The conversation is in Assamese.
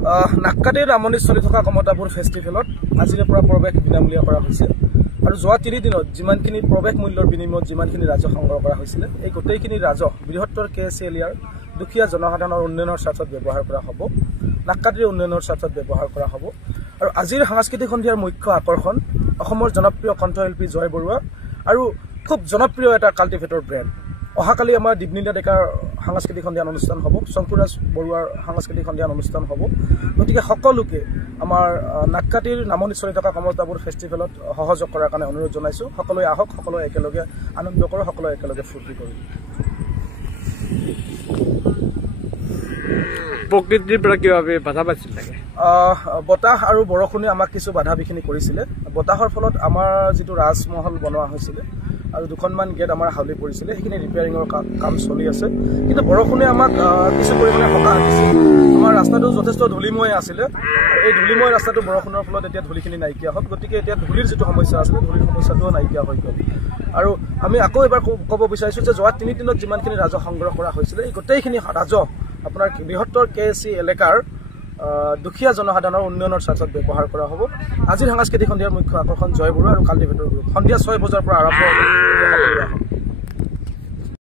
নাক্কাটিৰ নামনিত চলি থকা কমতাপুৰ ফেষ্টিভেলত আজিৰে পৰা প্ৰৱেশ বিনামূলীয়া কৰা হৈছে আৰু যোৱা 3 দিনত যিমানখিনি প্ৰৱেশ মূল্যৰ বিনিময়ত যিমানখিনি ৰাজহ সংগ্ৰহ কৰা হৈছিল এই গোটেইখিনি ৰাজহ বৃহত্তৰ কেএছচি এৰিয়াৰ দুখীয়া জনসাধাৰণৰ উন্নয়নৰ স্বাৰ্থত ব্যৱহাৰ কৰা হ'ব নাক্কাটিৰ উন্নয়নৰ স্বাৰ্থত ব্যৱহাৰ কৰা হ'ব আৰু আজিৰ সাংস্কৃতিক সন্ধিয়াৰ মুখ্য আকৰ্ষণ অসমৰ জনপ্ৰিয় কণ্ঠশিল্পী জয় বৰুৱা আৰু খুব জনপ্ৰিয় এটা কাল্টিভেটৰ ব্ৰেণ্ড অহাকালি আমাৰ দীপনীলা ডেকাৰ সাংস্কৃতিক সন্ধিয়ান অনুষ্ঠান হ'ব শংকুৰাজ বৰুৱাৰ সাংস্কৃতিক সন্ধিয়ান অনুষ্ঠান হ'ব গতিকে সকলোকে আমাৰ নাক্কাটিৰ নামনিত চলি থকা কমতাপুৰ ফেষ্টিভেলত সহযোগ কৰাৰ কাৰণে অনুৰোধ জনাইছোঁ সকলোৱে আহক সকলোৱে একেলগে আনন্দ কৰোঁ সকলোৱে একেলগে ফূৰ্তি কৰোঁ প্ৰকৃতিৰ পৰা কিভাৱে বাধা পাইছিল লাগে বতাহ আৰু বৰষুণে আমাক কিছু বাধা বিঘিনি কৰিছিলে বতাহৰ ফলত আমাৰ যিটো ৰাজমহল বনোৱা হৈছিলে আৰু দুখনমান গেট আমাৰ হাউলি পৰিছিলে সেইখিনি ৰিপেয়াৰিঙৰ কাম চলি আছে কিন্তু বৰষুণে আমাক কিছু পৰিমাণে সকাহ দিছে আমাৰ ৰাস্তাটো যথেষ্ট ধূলিময় আছিলে এই ধূলিময় ৰাস্তাটো বৰষুণৰ ফলত এতিয়া ধূলিখিনি নাইকিয়া হ'ল গতিকে এতিয়া ধূলিৰ যিটো সমস্যা আছিলে ধূলিৰ সমস্যাটোও নাইকিয়া হৈ গ'ল আৰু আমি আকৌ এবাৰ ক'ব বিচাৰিছোঁ যে যোৱা 3 দিনত যিমানখিনি ৰাজহ সংগ্ৰহ কৰা হৈছিলে এই গোটেইখিনি ৰাজহ আপোনাৰ বৃহত্তৰ কেএছচি এলেকাৰ দুখীয়া জনসাধাৰণৰ উন্নয়নৰ স্বাৰ্থত ব্যৱহাৰ কৰা হ'ব আজিৰ সাংস্কৃতিক সন্ধিয়াৰ মুখ্য আকৰ্ষণ জয় বৰুৱা আৰু কাল্টিভেটৰ গ্ৰুপ সন্ধিয়া 6 বজাৰ পৰা আৰম্ভ হ'ব